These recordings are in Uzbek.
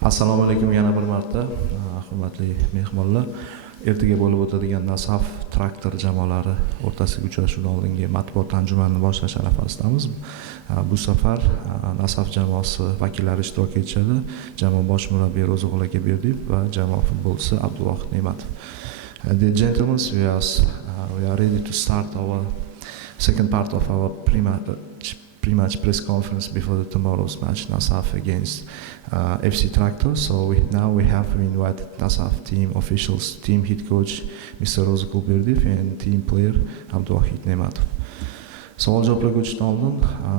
Assalomu alaykum yana bir marta, hurmatli mehmonlar. Ertaga bo'lib o'tadigan Nasaf traktor jamoalari o'rtasidagi uchrashuvdan oldingi matbuot anjumanini boshlash arafasidamiz. Bu safar Nasaf jamoasi vakillari ishtirok etishadi. Jamoa bosh murabbiyi Ro'zg'ul aka Berdiyev va jamoa futbolchisi Abduvohid Ne'matov. Dear gentlemen, we are ready to start our second part of our pre-match press conference before tomorrow's match, Nasaf against FC Traktor. So now we have invited Nasaf team officials, team head coach Mr. Ro'zg'ul Berdiyev and team player Abduvohid Ne'matov. Savol javoblarga o'tishdan oldin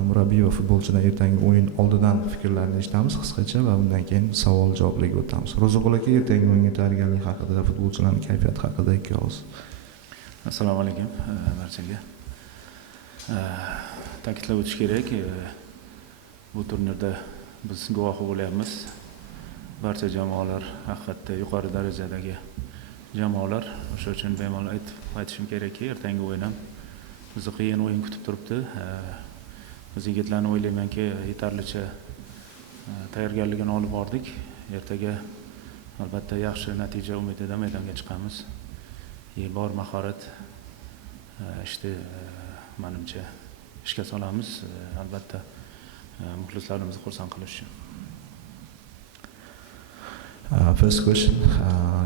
murabbiy va futbolchilar ertangi o'yin oldidan fikrlarini eshitamiz qisqacha va undan keyin savol javoblarga o'tamiz. Ro'zg'ul aka, ertangi o'yinga tayyorgarlik haqida, futbolchilarning kayfiyati haqida ikki og'iz. Assalomu alaykum barchaga. Ta'kidlab o'tish kerak, bu turnirda biz guvohi bo'lyapmiz. Barcha jamoalar haqiqatda yuqori darajadagi jamoalar. O'sha uchun bemalol aytishim kerakki, ertangi o'yin ham bizni qiyin o'yin kutib turibdi. Biz yigitlarni o'ylaymanki, yetarlicha tayyorgarligini olib bordik. Ertaga albatta yaxshi natija umidida maydonga chiqamiz. Bor mahorat menimcha ishga solamiz, albatta muxlislarimizni xursand qilish uchun. First question,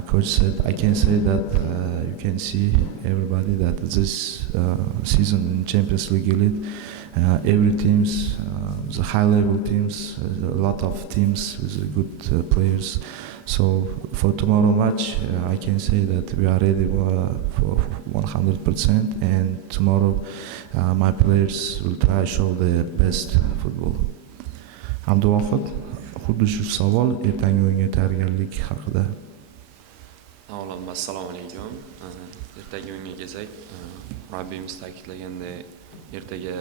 coach said, I can say that you can see everybody that this season in Champions League Elite, every teams, the high-level teams, a lot of teams with good players. So for tomorrow match, I can say that we are ready for 100%, and tomorrow my players will try to show their best football. Abduvohid, xuddi shu savol ertangi o'yinga tayyorgarlik haqida. Avvalambor assalomu alaykum. Ertangi o'yinga kelsak, murabbiyimiz ta'kidlaganday, ertaga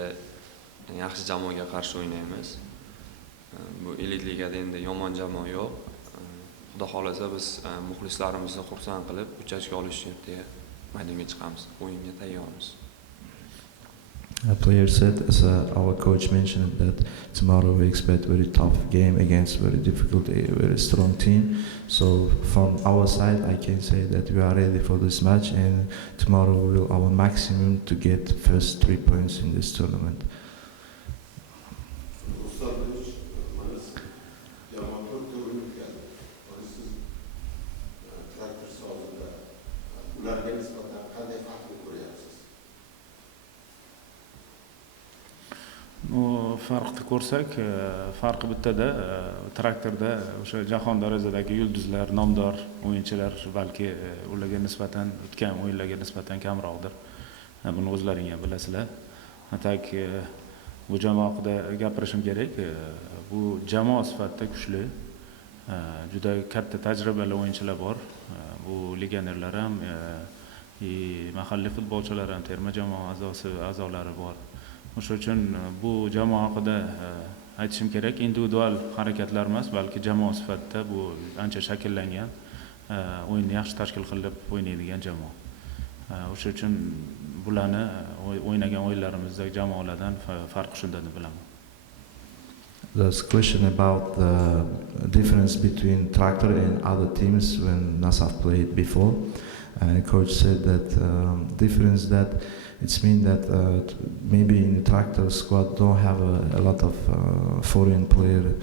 yaxshi jamoaga qarshi o'ynaymiz. Bu Elit ligada endi yomon jamoa yo'q. Xudo xolasa biz muxlislarimizni xursand qilib, 3 ochko olish uchun ertaga maydonga chiqamiz. O'yinga tayyormiz. A player said, as our coach mentioned, that tomorrow we expect very tough game against very difficult, very strong team. So from our side, I can say that we are ready for this match, and tomorrow we will our maximum to get first 3 points in this tournament. Farqni ko'rsak, farqi bittada, traktorda o'sha jahon darajadagi yulduzlar, nomdor o'yinchilar balki ularga nisbatan o'tgan o'yinlarga nisbatan kamroqdir. Buni o'zlaring ham bilasizlar. Atak bu jamoa haqida gapirishim kerak. Bu jamoa sifatida kuchli, juda katta tajribali o'yinchilar bor. Bu legionerlar ham, mahalliy futbolchilar ham, terma jamoa a'zolari bor. O'sha uchun bu jamoa haqida aytishim kerak, individual harakatlar emas, balki jamoa sifatida bu ancha shakllangan, o'yinni yaxshi tashkil qilib o'ynaydigan jamoa. O'sha uchun bularni o'ynagan o'yinlarimizdagi jamoalardan farqi shunda deb bilaman. There's a question about the difference between Traktor and other teams when Nasaf played before. Coach said that difference that it means that maybe in the Traktor squad don't have a lot of foreign player,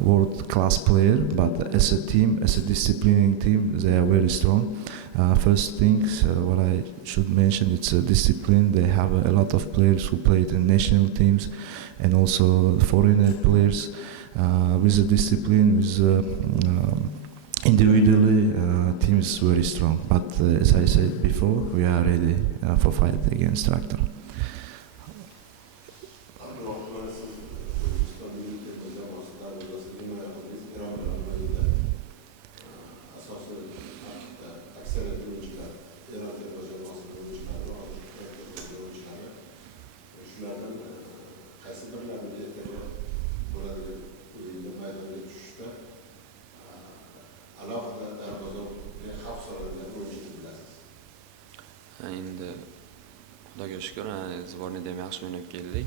world-class player, but as a team, as a disciplining team, they are very strong. First things, what I should mention, it's a discipline. They have a lot of players who played in national teams and also foreigner players with the discipline, with individually, team is very strong, but as I said before, we are ready for fight against Traktor. Endi Xudoga shukr, zbornida ham yaxshi o'ynab keldik.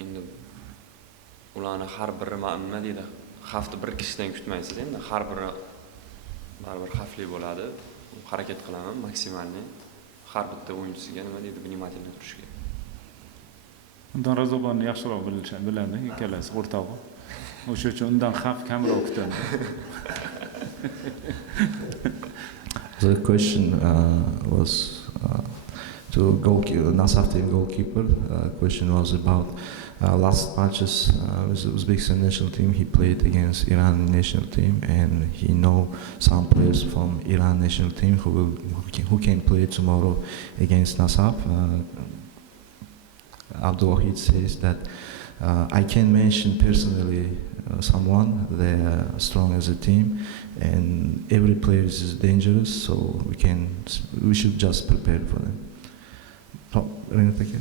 Endi ularni har biri nima deydi, xavfni bir kishidan kutmaysiz. Endi har biri baribir xavfli bo'ladi. Harakat qilaman maksimalni. Har bitta o'yinchisiga nima deydi, vнимательно turish kerak. Undan Razobonni yaxshiroq biladi ikkalasi o'rtog'i. O'sha uchun undan xavf kamroq kutadi. The question was to Nasaf team goalkeeper. Question was about last matches with the Uzbekistan national team. He played against Iran national team, and he know some players from Iran national team who can play tomorrow against Nasaf. Abdulwahid says that I can mention personally someone. They are strong as a team, and every player is dangerous, so we should just prepare for them. Renat aka.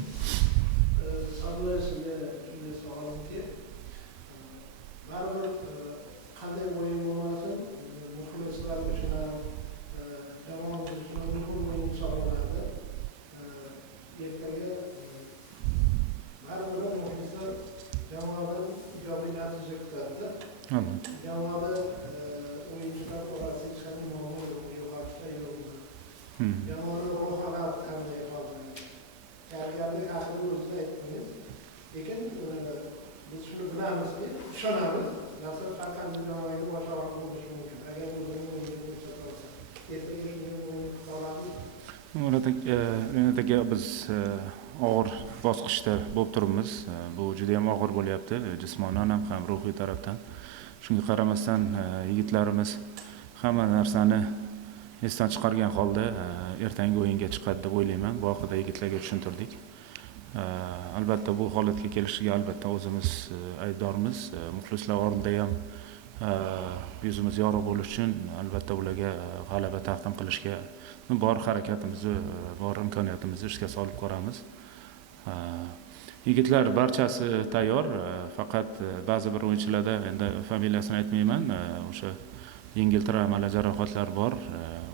Renat aka, biz og'ir bosqichda bo'lib turibmiz. Bu juda ham og'ir bo'lyapti, jismonan ham ruhiy tarafdan. Shunga qaramasdan yigitlarimiz hamma narsani esdan chiqargan holda ertangi o'yinga chiqadi deb o'ylayman. Bu haqida yigitlarga tushuntirdik. Albatta bu holatga kelishiga albatta o'zimiz aybdormiz. Muxlislar oldida ham yuzimiz yorug' bo'lish uchun albatta ularga g'alaba taqdim qilishga bor harakatimizni, bor imkoniyatimizni ishga solib ko'ramiz. Yigitlar barchasi tayyor, faqat ba'zi bir o'yinchilarda, endi familiyasini aytmayman, o'sha yengil travmalar, jarohatlar bor.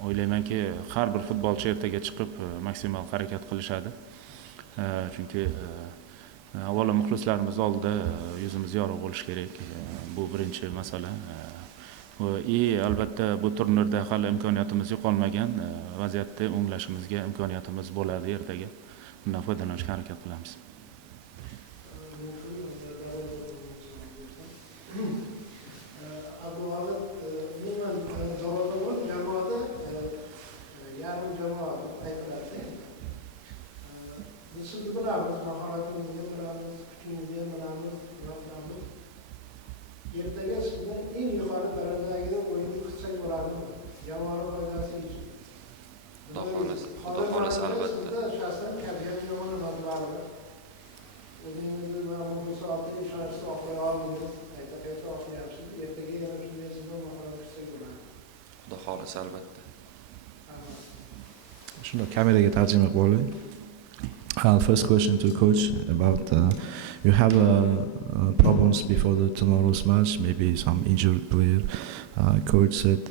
O'ylaymanki, har bir futbolchi ertaga chiqib maksimal harakat qilishadi. Chunki avvalo muxlislarimiz oldida yuzimiz yorug' bo'lishi kerak. Bu birinchi masala. Albatta bu turnirda hali imkoniyatimiz yo'qolmagan, vaziyatni o'nglashimizga imkoniyatimiz bo'ladi ertaga. Bundan foydalanishga harakat qilamiz. Albatta. Shunda kameraga tarjima qilib. First question to coach about you have problems before the tomorrow's match, maybe some injured player. Coach said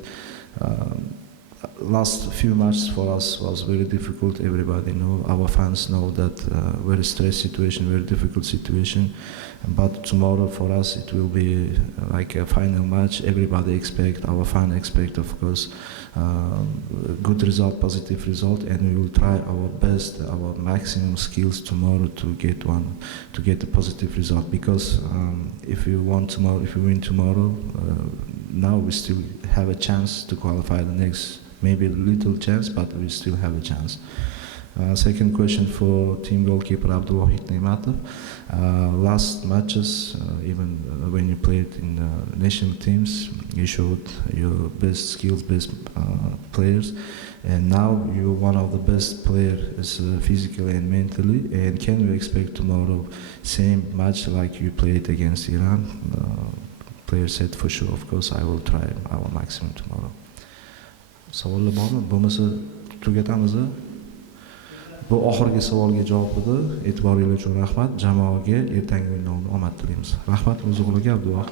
last few matches for us was very difficult. Everybody know, our fans know that very stress situation, very difficult situation. But tomorrow for us it will be like a final match. Everybody expect, our fans expect, of course, good result, positive result, and we will try our best, our maximum skills tomorrow to get a positive result. Because if we win tomorrow, now we still have a chance to qualify the next. Maybe a little chance, but we still have a chance. Second question for team goalkeeper Abdulwahid Nematov. Last matches, even when you played in the national teams, you showed your best skills, best players, and now you're one of the best players physically and mentally. And can we expect tomorrow same match like you played against Iran? Player said for sure, of course, I will try our maximum tomorrow. Savollar bormi? Bo'lmasa tugatamiz. Bu oxirgi savolga javob edi. E'tiboringiz uchun rahmat. Jamoaga ertangi o'yinda omad tilaymiz. Rahmat, o'zingizga Abdulloh.